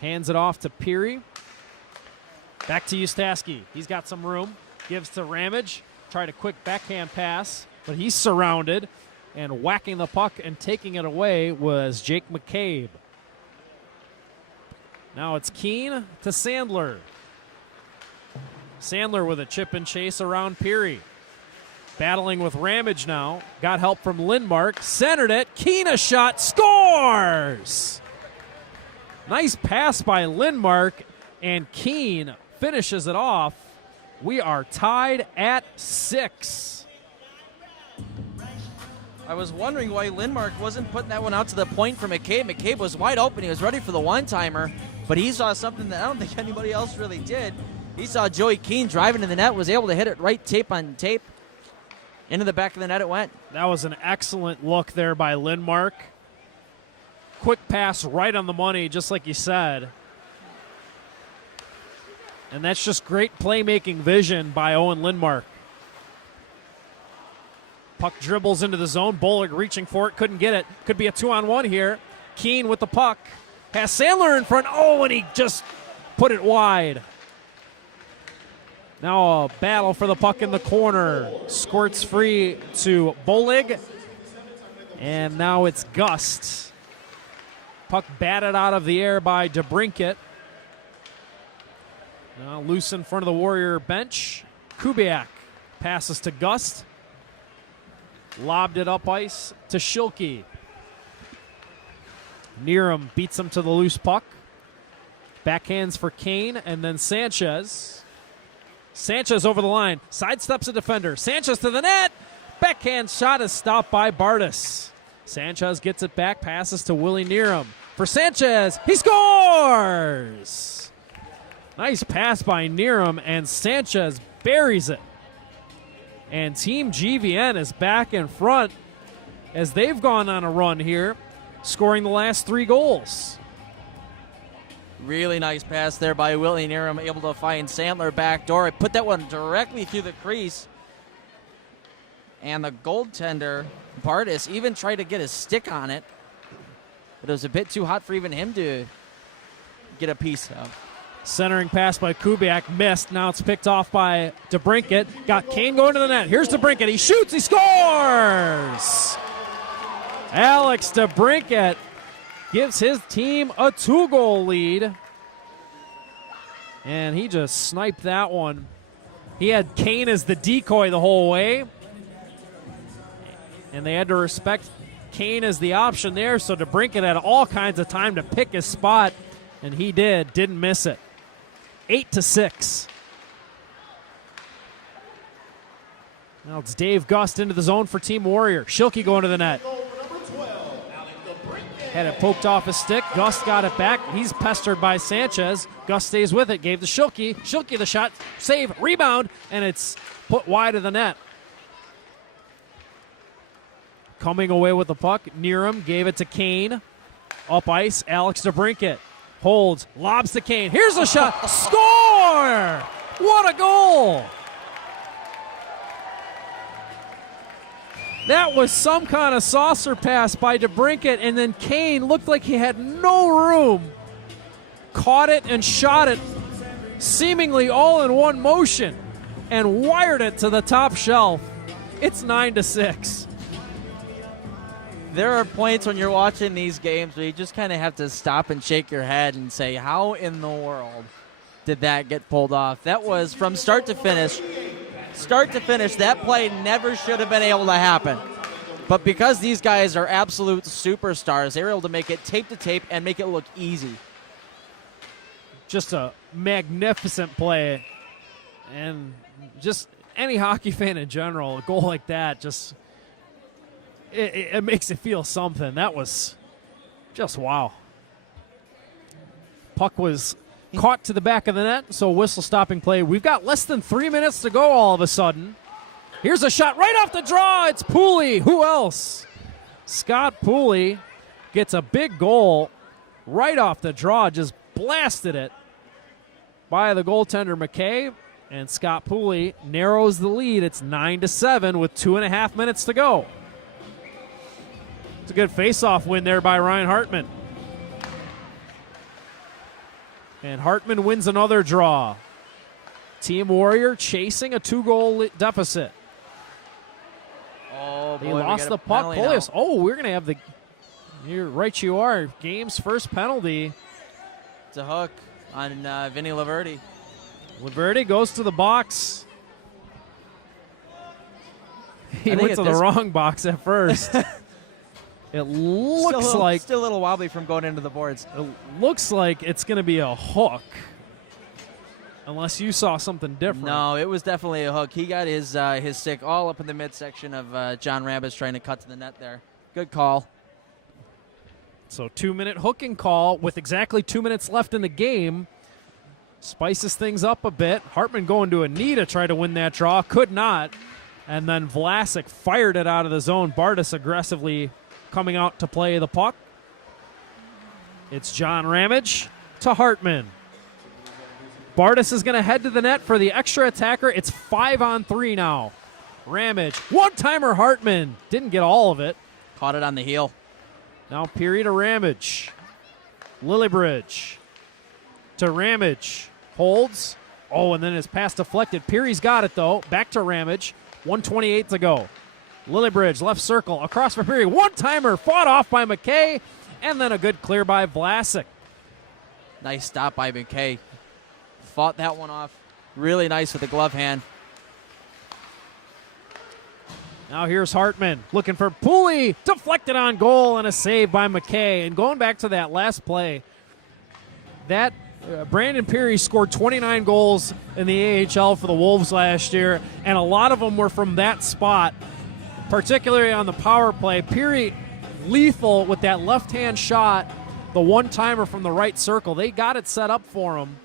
Hands it off to Peary. Back to Ustaski. He's got some room. Gives to Ramage. Tried a quick backhand pass, but he's surrounded. And whacking the puck and taking it away was Jake McCabe. Now it's Keene to Sandler. Sandler with a chip and chase around Peary. Battling with Ramage now. Got help from Lindmark. Centered it. Keene a shot. Scores! Nice pass by Lindmark. And Keene finishes it off. We are tied at 6. I was wondering why Lindmark wasn't putting that one out to the point for McCabe. McCabe was wide open. He was ready for the one-timer, but he saw something that I don't think anybody else really did. He saw Joey Keene driving to the net, was able to hit it right tape on tape. Into the back of the net it went. That was an excellent look there by Lindmark. Quick pass right on the money, just like you said. And that's just great playmaking vision by Owen Lindmark. Puck dribbles into the zone. Bolig reaching for it. Couldn't get it. Could be a 2-on-1 here. Keene with the puck. Has Sandler in front. Oh, and he just put it wide. Now a battle for the puck in the corner. Squirts free to Bolig. And now it's Gust. Puck batted out of the air by DeBrincat. Now loose in front of the Warrior bench. Kubiak passes to Gust. Lobbed it up ice to Schilke. Neerum beats him to the loose puck. Backhands for Kane, and then Sanchez. Sanchez over the line. Sidesteps a defender. Sanchez to the net. Backhand shot is stopped by Bardis. Sanchez gets it back, passes to Willie Neerum. For Sanchez, he scores! Nice pass by Neerum, and Sanchez buries it. And Team GVN is back in front as they've gone on a run here, scoring the last 3 goals. Really nice pass there by Willie Neerum, able to find Sandler back door. Put that one directly through the crease. And the goaltender, Bardis, even tried to get his stick on it. But it was a bit too hot for even him to get a piece of. Centering pass by Kubiak, missed. Now it's picked off by DeBrincat. Got Kane going to the net. Here's DeBrincat. He shoots. He scores! Alex DeBrincat gives his team a 2-goal lead. And he just sniped that one. He had Kane as the decoy the whole way. And they had to respect Kane as the option there, so DeBrincat had all kinds of time to pick his spot, and he didn't miss it. 8-6. Now it's Dave Gust into the zone for Team Warrior. Schilke going to the net. Had it poked off his stick. Gust got it back. He's pestered by Sanchez. Gust stays with it. Gave to Schilke. Schilke the shot. Save. Rebound. And it's put wide of the net. Coming away with the puck. Neerum gave it to Kane. Up ice. Alex DeBrincat. Holds. Lobs to Kane. Here's a shot. Score! What a goal! That was some kind of saucer pass by DeBrincat, and then Kane looked like he had no room. Caught it and shot it seemingly all in one motion and wired it to the top shelf. It's 9-6. There are points when you're watching these games where you just kind of have to stop and shake your head and say, how in the world did that get pulled off? That was from start to finish. Start to finish, that play never should have been able to happen. But because these guys are absolute superstars, they were able to make it tape to tape and make it look easy. Just a magnificent play. And just any hockey fan in general, a goal like that, just it makes it feel something. That was just wow. Puck was caught to the back of the net, so whistle stopping play. We've got less than 3 minutes to go all of a sudden. Here's a shot right off the draw. It's Pooley. Who else? Scott Pooley gets a big goal right off the draw. Just blasted it by the goaltender McKay. And Scott Pooley narrows the lead. It's 9-7 with 2.5 minutes to go. It's a good face-off win there by Ryan Hartman. And Hartman wins another draw. Team Warrior chasing a 2-goal deficit. Oh, they boy, lost the puck. Polius. Oh, we're going to have the... You're right, you are. Game's first penalty. It's a hook on Vinny Laverty. Laverty goes to the box. He went to the wrong box at first. It looks like... Still a little wobbly from going into the boards. It looks like it's going to be a hook. Unless you saw something different. No, it was definitely a hook. He got his stick all up in the midsection of John Rabbis trying to cut to the net there. Good call. So 2-minute hooking call with exactly 2 minutes left in the game. Spices things up a bit. Hartman going to a knee to try to win that draw. Could not. And then Vlasic fired it out of the zone. Bardis aggressively coming out to play the puck. It's John Ramage to Hartman. Bardis is going to head to the net for the extra attacker. It's 5-on-3 now. Ramage, one-timer Hartman. Didn't get all of it. Caught it on the heel. Now Peary to Ramage. Lillibridge to Ramage. Holds. Oh, and then his pass deflected. Peary's got it, though. Back to Ramage. 1:28 to go. Lillibridge, left circle, across for Peary. One-timer, fought off by McKay, and then a good clear by Vlasic. Nice stop by McKay. Fought that one off really nice with the glove hand. Now here's Hartman looking for Pooley, deflected on goal, and a save by McKay. And going back to that last play, that Brandon Peary scored 29 goals in the AHL for the Wolves last year, and a lot of them were from that spot, particularly on the power play. Peary lethal with that left-hand shot, the one-timer from the right circle. They got it set up for him,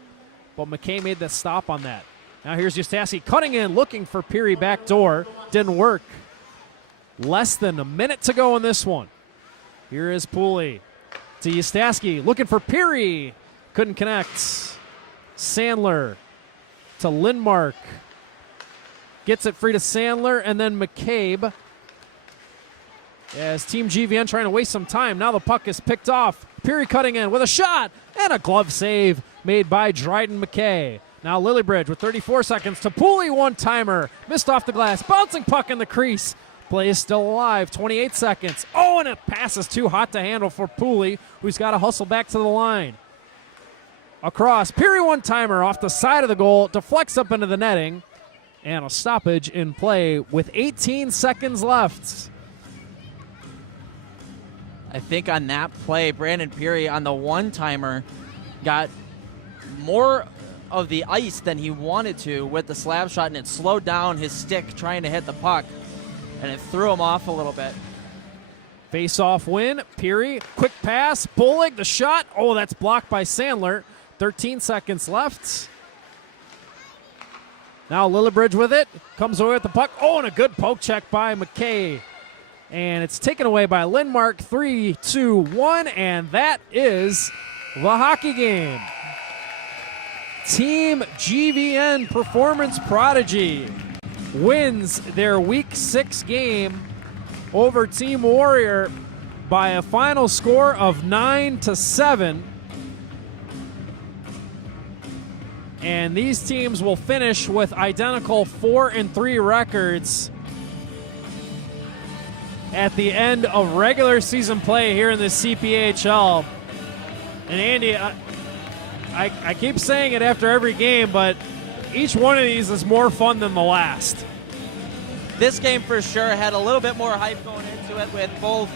but McKay made the stop on that. Now here's Ustaski cutting in, looking for Peary backdoor. Didn't work. Less than a minute to go in this one. Here is Pooley to Ustaski, looking for Peary. Couldn't connect. Sandler to Lindmark. Gets it free to Sandler, and then McCabe. As Team GVN trying to waste some time. Now the puck is picked off. Peary cutting in with a shot, and a glove save made by Dryden McKay. Now Lillibridge with 34 seconds to Pooley, one-timer. Missed off the glass, bouncing puck in the crease. Play is still alive, 28 seconds. Oh, and it passes too hot to handle for Pooley, who's got to hustle back to the line. Across, Peary one-timer off the side of the goal, deflects up into the netting, and a stoppage in play with 18 seconds left. I think on that play, Brandon Peary on the one-timer got more of the ice than he wanted to with the slap shot, and it slowed down his stick trying to hit the puck, and it threw him off a little bit. Face-off win. Peary, quick pass. Bullock, the shot. Oh, that's blocked by Sandler. 13 seconds left. Now Lillibridge with it. Comes away with the puck. Oh, and a good poke check by McKay. And it's taken away by Lindmark. 3, 2, 1, and that is the hockey game. Team GVN Performance Prodigy wins their Week 6 game over Team Warrior by a final score of 9-7. And these teams will finish with identical 4-3 records at the end of regular season play here in the CPHL. And Andy, I keep saying it after every game, but each one of these is more fun than the last. This game for sure had a little bit more hype going into it, with both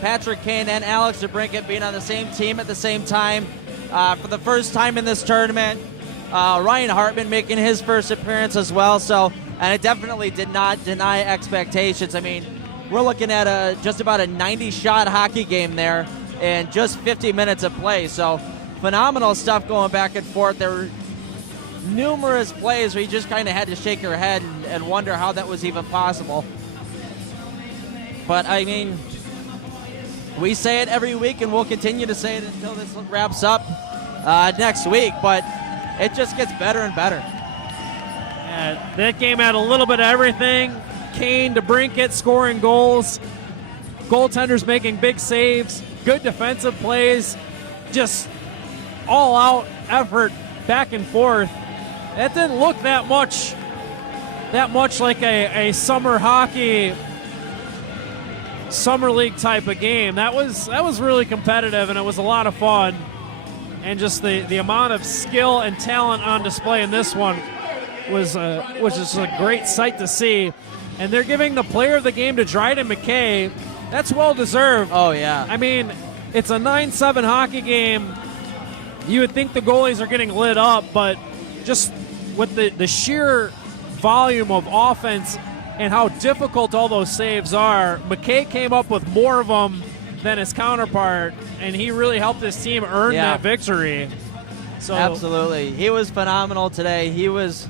Patrick Kane and Alex DeBrincat being on the same team at the same time for the first time in this tournament. Ryan Hartman making his first appearance as well, and it definitely did not deny expectations. I mean, we're looking at just about a 90-shot hockey game there in just 50 minutes of play, so phenomenal stuff going back and forth. There were numerous plays where you just kind of had to shake your head and wonder how that was even possible. But, I mean, we say it every week, and we'll continue to say it until this wraps up next week, but it just gets better and better. That game had a little bit of everything. Kane, DeBrincat scoring goals, goaltenders making big saves, good defensive plays, just all-out effort back and forth. That didn't look that much like a summer hockey, summer league type of game. That was really competitive, and it was a lot of fun. And just the amount of skill and talent on display in this one was just a great sight to see. And they're giving the player of the game to Dryden McKay. That's well-deserved. Oh, yeah. I mean, it's a 9-7 hockey game. You would think the goalies are getting lit up, but just with the sheer volume of offense and how difficult all those saves are, McKay came up with more of them than his counterpart, and he really helped his team earn that victory. So absolutely. He was phenomenal today. He was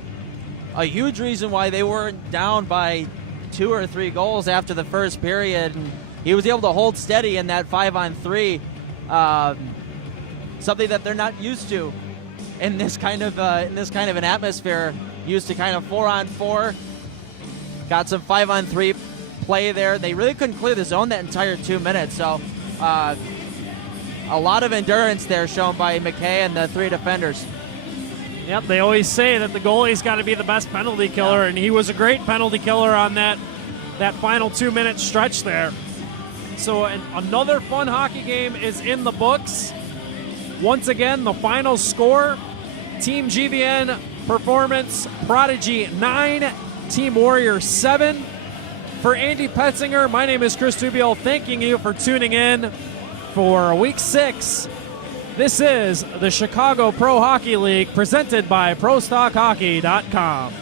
a huge reason why they weren't down by 2 or 3 goals after the first period. And he was able to hold steady in that 5-on-3, something that they're not used to in this kind of an atmosphere. Used to kind of 4-on-4. Got some 5-on-3 play there. They really couldn't clear the zone that entire 2 minutes. So a lot of endurance there shown by McKay and the 3 defenders. Yep, they always say that the goalie's got to be the best penalty killer, and he was a great penalty killer on that final 2-minute stretch there. So another fun hockey game is in the books. Once again, the final score, Team GVN Performance Prodigy 9, Team Warrior 7. For Andy Petzinger, my name is Chris Tubio, thanking you for tuning in for Week 6. This is the Chicago Pro Hockey League presented by ProStockHockey.com.